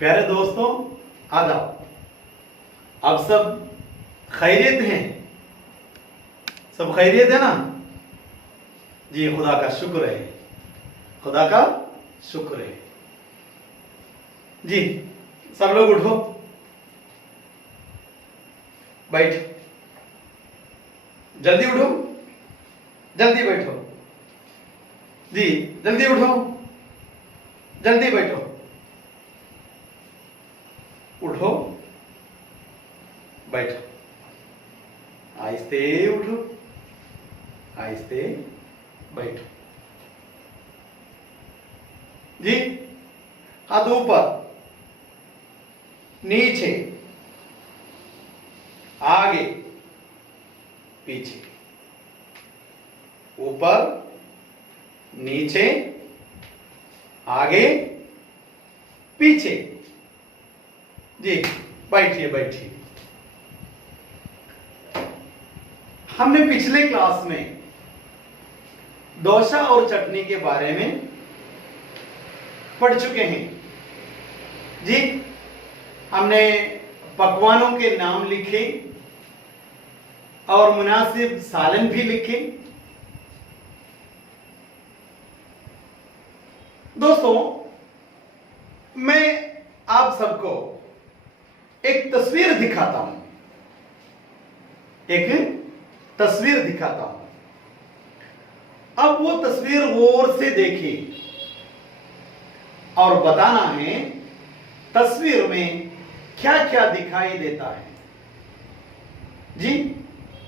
प्यारे दोस्तों, आदाब। आप सब खैरियत हैं? सब खैरियत है ना जी? खुदा का शुक्र है, खुदा का शुक्र है जी। सब लोग उठो, बैठ, जल्दी उठो, जल्दी बैठो जी, जल्दी उठो, जल्दी बैठो, उठो, बैठो, आहिस्ते उठो, आहिस्ते बैठो जी। हाथ ऊपर, नीचे, आगे, पीछे, ऊपर, नीचे, आगे, पीछे जी। बैठिए बैठिए। हमने पिछले क्लास में डोसा और चटनी के बारे में पढ़ चुके हैं जी। हमने पकवानों के नाम लिखे और मुनासिब सालन भी लिखे। दोस्तों, मैं आप सबको एक तस्वीर दिखाता हूं, एक तस्वीर दिखाता हूं। अब वो तस्वीर गौर से देखिए और बताना है तस्वीर में क्या क्या दिखाई देता है जी।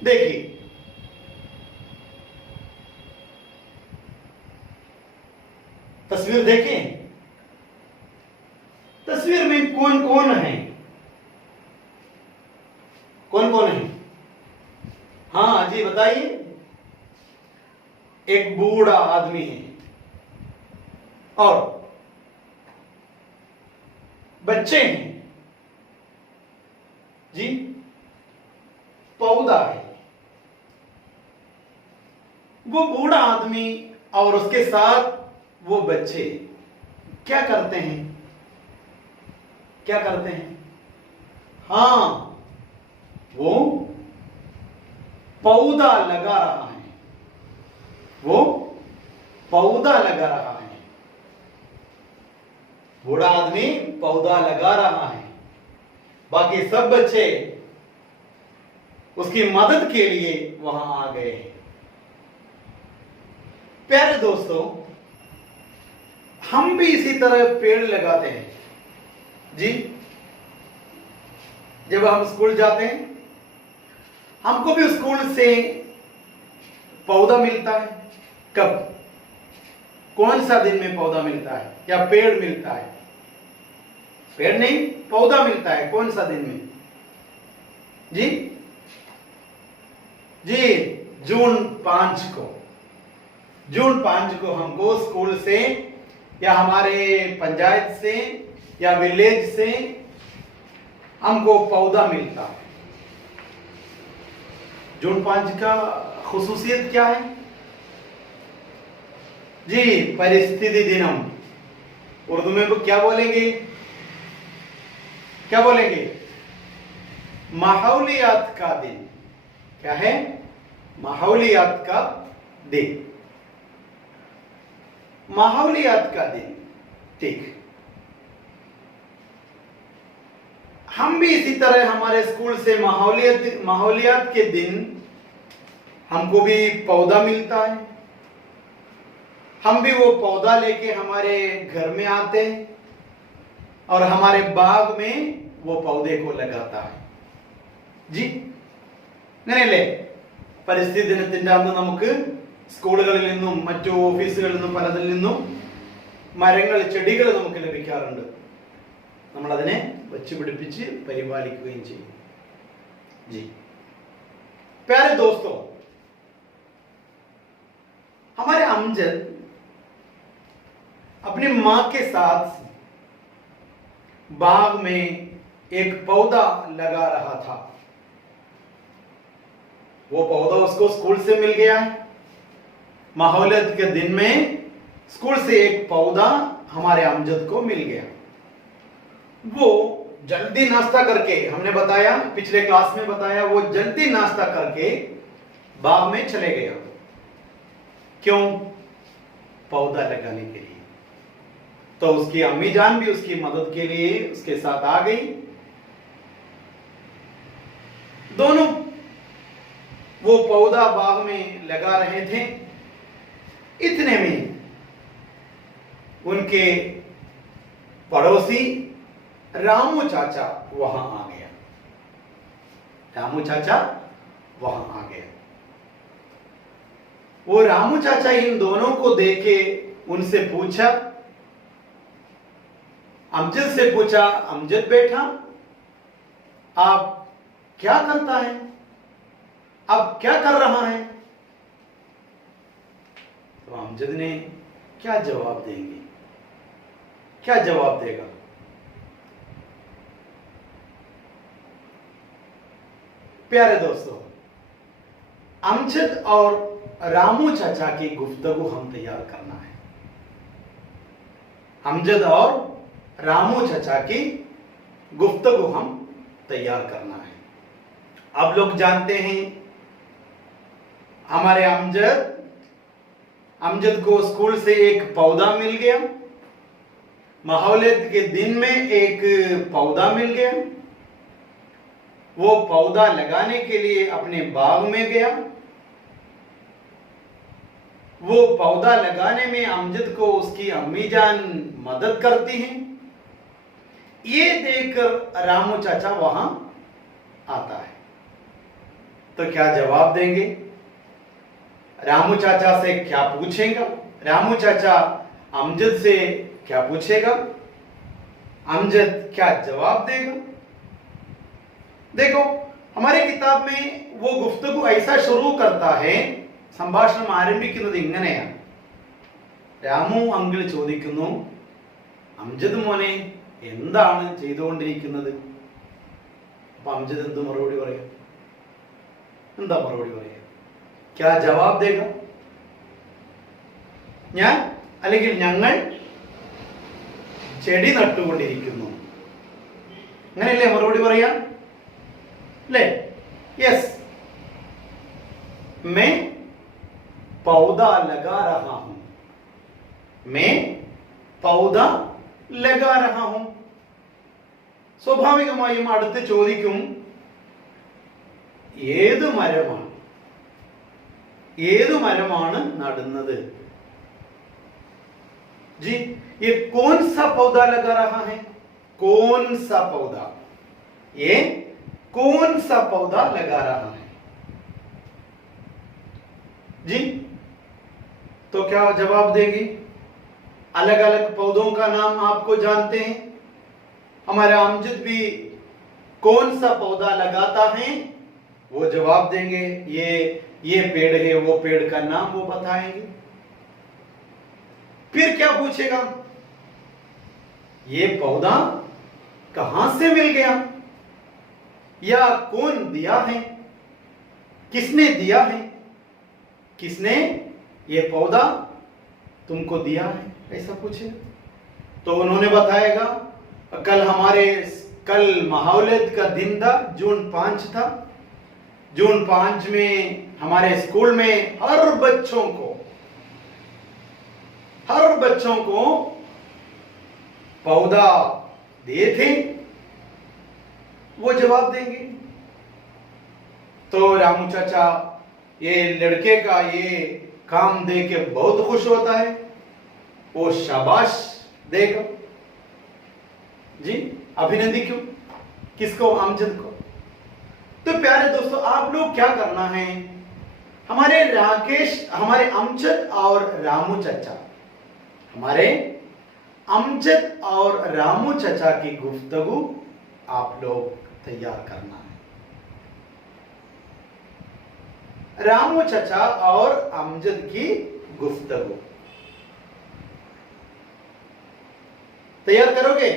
देखिए, तस्वीर देखें। तस्वीर में कौन कौन है? कौन कौन है? हाँ जी, बताइए। एक बूढ़ा आदमी है और बच्चे हैं जी। पौधा है। वो बूढ़ा आदमी और उसके साथ वो बच्चे क्या करते हैं? क्या करते हैं? हाँ, वो पौधा लगा रहा है। वो पौधा लगा रहा है। बूढ़ा आदमी पौधा लगा रहा है। बाकी सब बच्चे उसकी मदद के लिए वहां आ गए हैं। प्यारे दोस्तों, हम भी इसी तरह पेड़ लगाते हैं जी। जब हम स्कूल जाते हैं, हमको भी स्कूल से पौधा मिलता है। कब? कौन सा दिन में पौधा मिलता है या पेड़ मिलता है? पेड़ नहीं, पौधा मिलता है। कौन सा दिन में जी? जी, जून 5 को। जून 5 को हमको स्कूल से या हमारे पंचायत से या विलेज से हमको पौधा मिलता है। जून 5 का खुसूसियत क्या है जी? परिस्थिति दिनम। उर्दू में वो क्या बोलेंगे? क्या बोलेंगे? माहौलियात का दिन। क्या है? माहौलियात का दिन। माहौलियात का दिन, ठीक। हम भी इसी तरह हमारे स्कूल से माहौलियात के दिन हमको भी पौधा मिलता है। हम भी वो पौधा लेके हमारे घर में आते हैं और हमारे बाग में वो पौधे को लगाता है जी। അങ്ങനെയല്ലേ? പരിസ്ഥിതി ദിനത്തിന്റെ അന്ന് നമുക്ക് സ്കൂളുകളിൽ നിന്നും മറ്റു ഓഫീസുകളിൽ നിന്നും പലതിൽ നിന്നും മരങ്ങൾ, ചെടികൾ നമുക്ക് ലഭിക്കാറുണ്ട്. നമ്മൾ അതിനെ വെച്ചുപിടിപ്പിച്ച് പരിപാലിക്കുകയും ചെയ്യും जी। प्यारे दोस्तों, हमारे अमजद अपनी मां के साथ बाग में एक पौधा लगा रहा था। वो पौधा उसको स्कूल से मिल गया है। माहौलियत के दिन में स्कूल से एक पौधा हमारे अमजद को मिल गया। वो जल्दी नाश्ता करके, हमने बताया पिछले क्लास में बताया, वो जल्दी नाश्ता करके बाग में चले गया। क्यों? पौधा लगाने के लिए। तो उसकी अम्मी जान भी उसकी मदद के लिए उसके साथ आ गई। दोनों वो पौधा बाग में लगा रहे थे। इतने में उनके पड़ोसी रामू चाचा वहां आ गया। रामू चाचा वहां आ गया। वो रामू चाचा इन दोनों को देखे उनसे पूछा, अमजद से पूछा, अमजद बेटा आप क्या करता है, अब क्या कर रहा है? तो अमजद ने क्या जवाब देंगे, क्या जवाब देगा? प्यारे दोस्तों, अमजद और रामू चाचा की गुफ्तगू हम तैयार करना है। अमजद और रामू चाचा की गुफ्तगू हम तैयार करना है। अब लोग जानते हैं हमारे अमजद को स्कूल से एक पौधा मिल गया, माहौलियत के दिन में एक पौधा मिल गया। वो पौधा लगाने के लिए अपने बाग में गया। वो पौधा लगाने में अमजद को उसकी अम्मी जान मदद करती हैं। ये देखकर रामू चाचा वहां आता है। तो क्या जवाब देंगे? रामू चाचा से क्या पूछेगा? रामू चाचा अमजद से क्या पूछेगा? अमजद क्या जवाब देगा? देखो, हमारे किताब में वो गुफ्तगू ऐसा शुरू करता है, സംഭാഷണം ആരംഭിക്കുന്നത് ഇങ്ങനെയാണ്. രാമു അങ്കിൾ ചോദിക്കുന്നു, അംജദ് മോനെ എന്താണ് ചെയ്തുകൊണ്ടിരിക്കുന്നത്? അപ്പൊ അംജദ് എന്ത് മറുപടി പറയാം? എന്താ മറുപടി പറയാ? ക്യാ ജവാബ് ദേഗ? ഞാൻ അല്ലെങ്കിൽ ഞങ്ങൾ ചെടി നട്ടുകൊണ്ടിരിക്കുന്നു, അങ്ങനെയല്ലേ മറുപടി പറയാ? അല്ലേ? യെസ്, मैं पौधा लगा रहा हूं, मैं पौधा लगा रहा हूं. സ്വാഭാവികമായും അടുത്ത് ചോദിക്കും, ഏത് മരമാണ്, ഏത് മരമാണ് നടുന്നത്? जी, ये कौन सा पौधा लगा रहा है? कौन सा पौधा, ये कौन सा पौधा लगा रहा है जी? तो क्या जवाब देगी? अलग अलग पौधों का नाम आपको जानते हैं। हमारे अमजद भी कौन सा पौधा लगाता है वो जवाब देंगे। ये पेड़ है, वो पेड़ का नाम वो बताएंगे। फिर क्या पूछेगा? ये पौधा कहां से मिल गया, या कौन दिया है, किसने दिया है, किसने ये पौधा तुमको दिया है, ऐसा पूछे। तो उन्होंने बताएगा, कल माहौलियत का दिन था, जून 5 था। जून 5 में हमारे स्कूल में हर बच्चों को पौधा दिए थे। वो जवाब देंगे। तो रामू चाचा ये लड़के का ये काम देख के बहुत खुश होता है, वो शाबाश देगा जी, अभिनंदन क्यों, किसको? अमजद को। तो प्यारे दोस्तों, आप लोग क्या करना है, हमारे अमजद और रामू चाचा, हमारे अमजद और रामू चाचा की गुफ्तगू आप लोग तैयार करना है। रामू चाचा और अमजद की गुफ्तगू तैयार करोगे,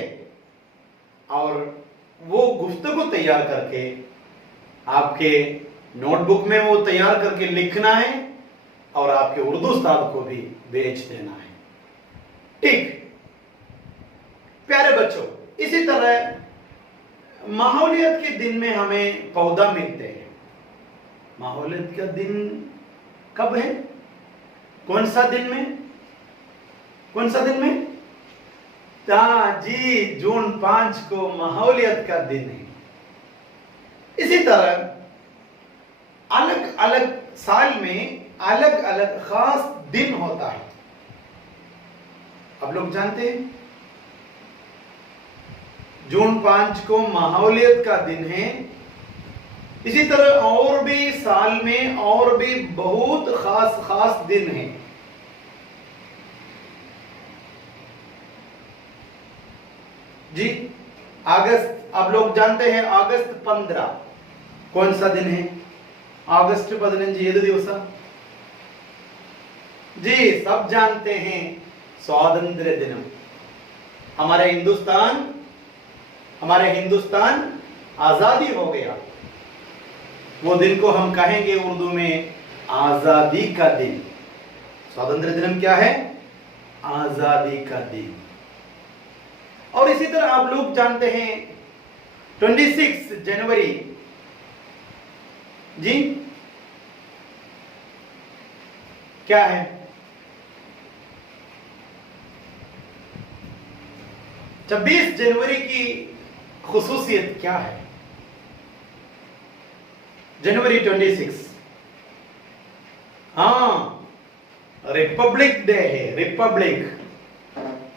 और वो गुफ्तगू तैयार करके आपके नोटबुक में वो तैयार करके लिखना है और आपके उर्दू उस्ताद को भी भेज देना है। ठीक? प्यारे बच्चों, इसी तरह माहौलियत के दिन में हमें पौधा मिलते हैं। माहौलियत का दिन कब है? कौन सा दिन में? कौन सा दिन में? जी, जून 5 को माहौलियत का दिन है। इसी तरह अलग अलग साल में अलग अलग खास दिन होता है। आप लोग जानते हैं जून 5 को माहौलियत का दिन है। इसी तरह और भी साल में और भी बहुत खास खास दिन हैं। जी, अगस्त, आप लोग जानते हैं अगस्त 15 कौन सा दिन है? अगस्त 15 ഏത് ദിവസം? जी, सब जानते हैं, स्वातंत्र्य दिनम। हमारे हिंदुस्तान आजादी हो गया, वो दिन को हम कहेंगे उर्दू में आजादी का दिन। स्वातंत्र्य दिनम क्या है? आजादी का दिन। और इसी तरह आप लोग जानते हैं 26 जनवरी, जी क्या है? छब्बीस जनवरी की खुसूसियत क्या है? जनवरी 26, हाँ, रिपब्लिक डे है।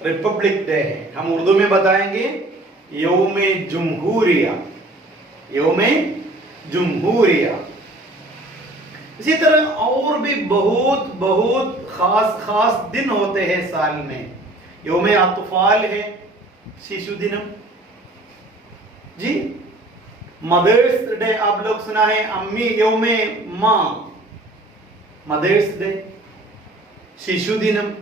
रिपब्लिक डे है। हम उर्दू में बताएंगे यौमे जुमहूरिया। इसी तरह और भी बहुत बहुत खास दिन होते हैं साल में। यौमे अतफाल है, शिशु दिनम। जी, मदर्स डे आप लोग सुना है, अम्मी यौमे माँ, मदर्स डे, शिशु दिनम।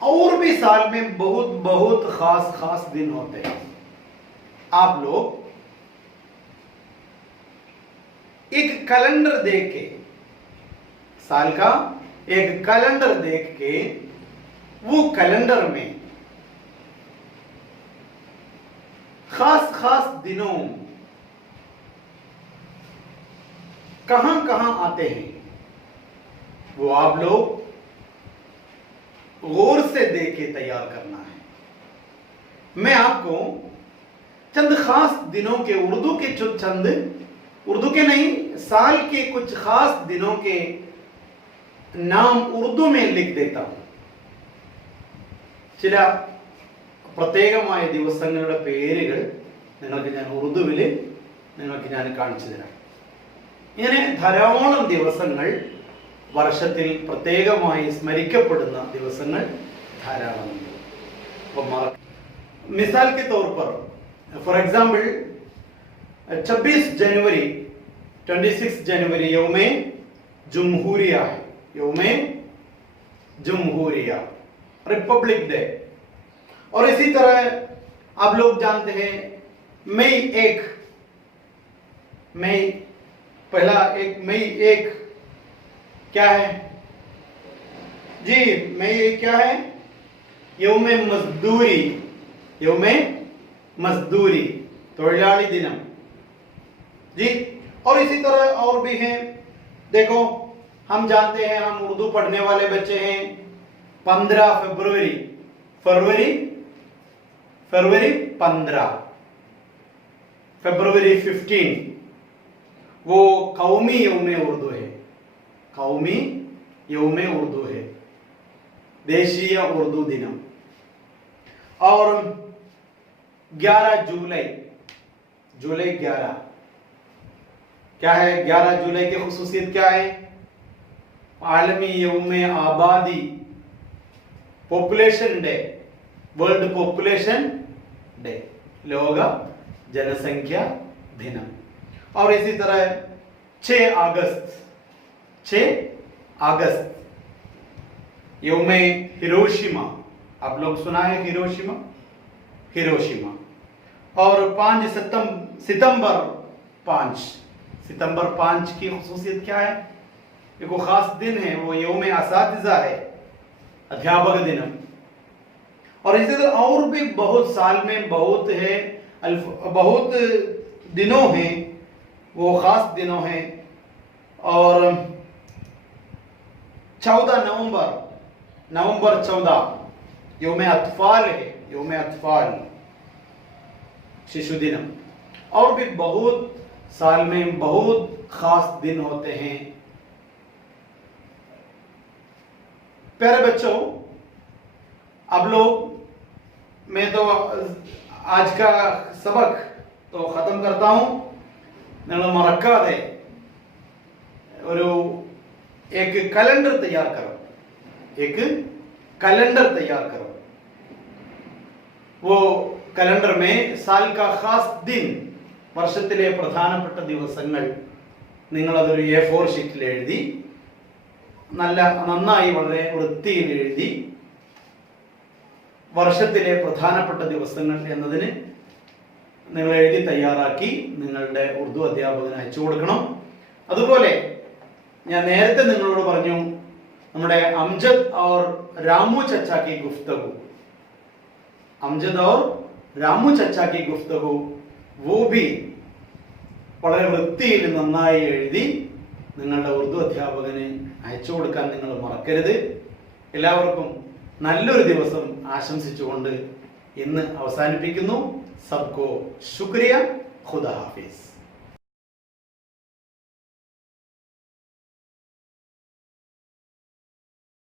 और भी साल में बहुत बहुत खास दिन होते हैं। आप लोग एक कैलेंडर देख के, साल का एक कैलेंडर देख के, वो कैलेंडर में खास दिनों कहां कहां आते हैं, वो आप लोग गौर से देख के तैयार करना है। मैं आपको चंद खास दिनों के उर्दू के नहीं, साल के कुछ खास दिनों के नाम उर्दू में लिख देता हूं। ചില പ്രത്യേകമായ ദിവസങ്ങളുടെ പേരുകൾ നിങ്ങൾക്ക് ഞാൻ ഉറുദുവിൽ നിങ്ങൾക്ക് ഞാൻ കാണിച്ചു തരാം. ഇങ്ങനെ ധാരാളം ദിവസങ്ങൾ വർഷത്തിൽ പ്രത്യേകമായി സ്മരിക്കപ്പെടുന്ന ദിവസങ്ങൾ ധാരാളമുണ്ട്. मिसाल के तौर पर फॉर एग्जाम्पल 26 जनवरी 26 जनवरी यौमे जुमहूरिया है, यौमे जुमहूरिया, रिपब्लिक डे। और इसी तरह आप लोग जानते हैं मई 1, मई पहला एक मई 1 क्या है? जी, मई 1 क्या है? यौमे मजदूरी, यौमे मजदूरी, तोड़ियाली दिनम। जी, और इसी तरह और भी हैं। देखो, हम जानते हैं, हम उर्दू पढ़ने वाले बच्चे हैं, 15 फरवरी, फरवरी 15, फरवरी 15 वो कौमी यौमे उर्दू है, कौमी यौमे उर्दू है, देशीय उर्दू दिनम। और 11 जुलाई, जुलाई 11 क्या है? 11 जुलाई की खुसूसियत क्या है? आलमी यौमे आबादी, population day, world population day, लोग जनसंख्या दिनम। और इसी तरह 6 अगस्त यौमे हिरोशिमा, आप लोग सुना है हिरोशिमा। और 5 सितंबर 5 की खुसूसियत क्या है? एक खास दिन है, वो यौमे असातिज़ा है, अध्यापक दिनम। और इसी तरह और भी बहुत साल में बहुत है, बहुत दिनों हैं, वो खास दिनों हैं। और 14 नवंबर 14 यौम अतफाल है, यौम अतफाल शिशु दिनम। और भी बहुत साल में बहुत खास दिन होते हैं। प्यारे बच्चों, अब लोग, मैं तो आज का सबक तो खत्म करता हूं। നിങ്ങൾ മറക്കാതെ ഒരു एक कैलेंडर तैयार करो, एक कैलेंडर तैयार करो। वो कैलेंडर में साल का खास दिन, വർഷത്തിലെ പ്രധാനപ്പെട്ട ദിവസങ്ങൾ നിങ്ങൾ അതൊരു A4 ഷീറ്റിൽ എഴുതി, നന്നായി വളരെ വൃത്തിയിൽ എഴുതി, വർഷത്തിലെ പ്രധാനപ്പെട്ട ദിവസങ്ങൾ എന്നതിന് നിങ്ങൾ എഴുതി തയ്യാറാക്കി നിങ്ങളുടെ ഉറുദു അധ്യാപകന് അയച്ചു കൊടുക്കണം. അതുപോലെ ഞാൻ നേരത്തെ നിങ്ങളോട് പറഞ്ഞു, നമ്മുടെ അംജദ് और रामू चचा की गुफ्तगू, अमजद और रामू चचा की गुफ्तगू वो भी വളരെ വൃത്തിയിൽ നന്നായി എഴുതി നിങ്ങളുടെ ഉറുദു അധ്യാപകന് അയച്ചു കൊടുക്കാൻ നിങ്ങൾ മറക്കരുത്. എല്ലാവർക്കും നല്ലൊരു ദിവസം ആശംസിച്ചുകൊണ്ട് ഇന്ന് അവസാനിപ്പിക്കുന്നു. സബ്കോ ശുക്രിയ, ഖുദാ ഹാഫിസ്.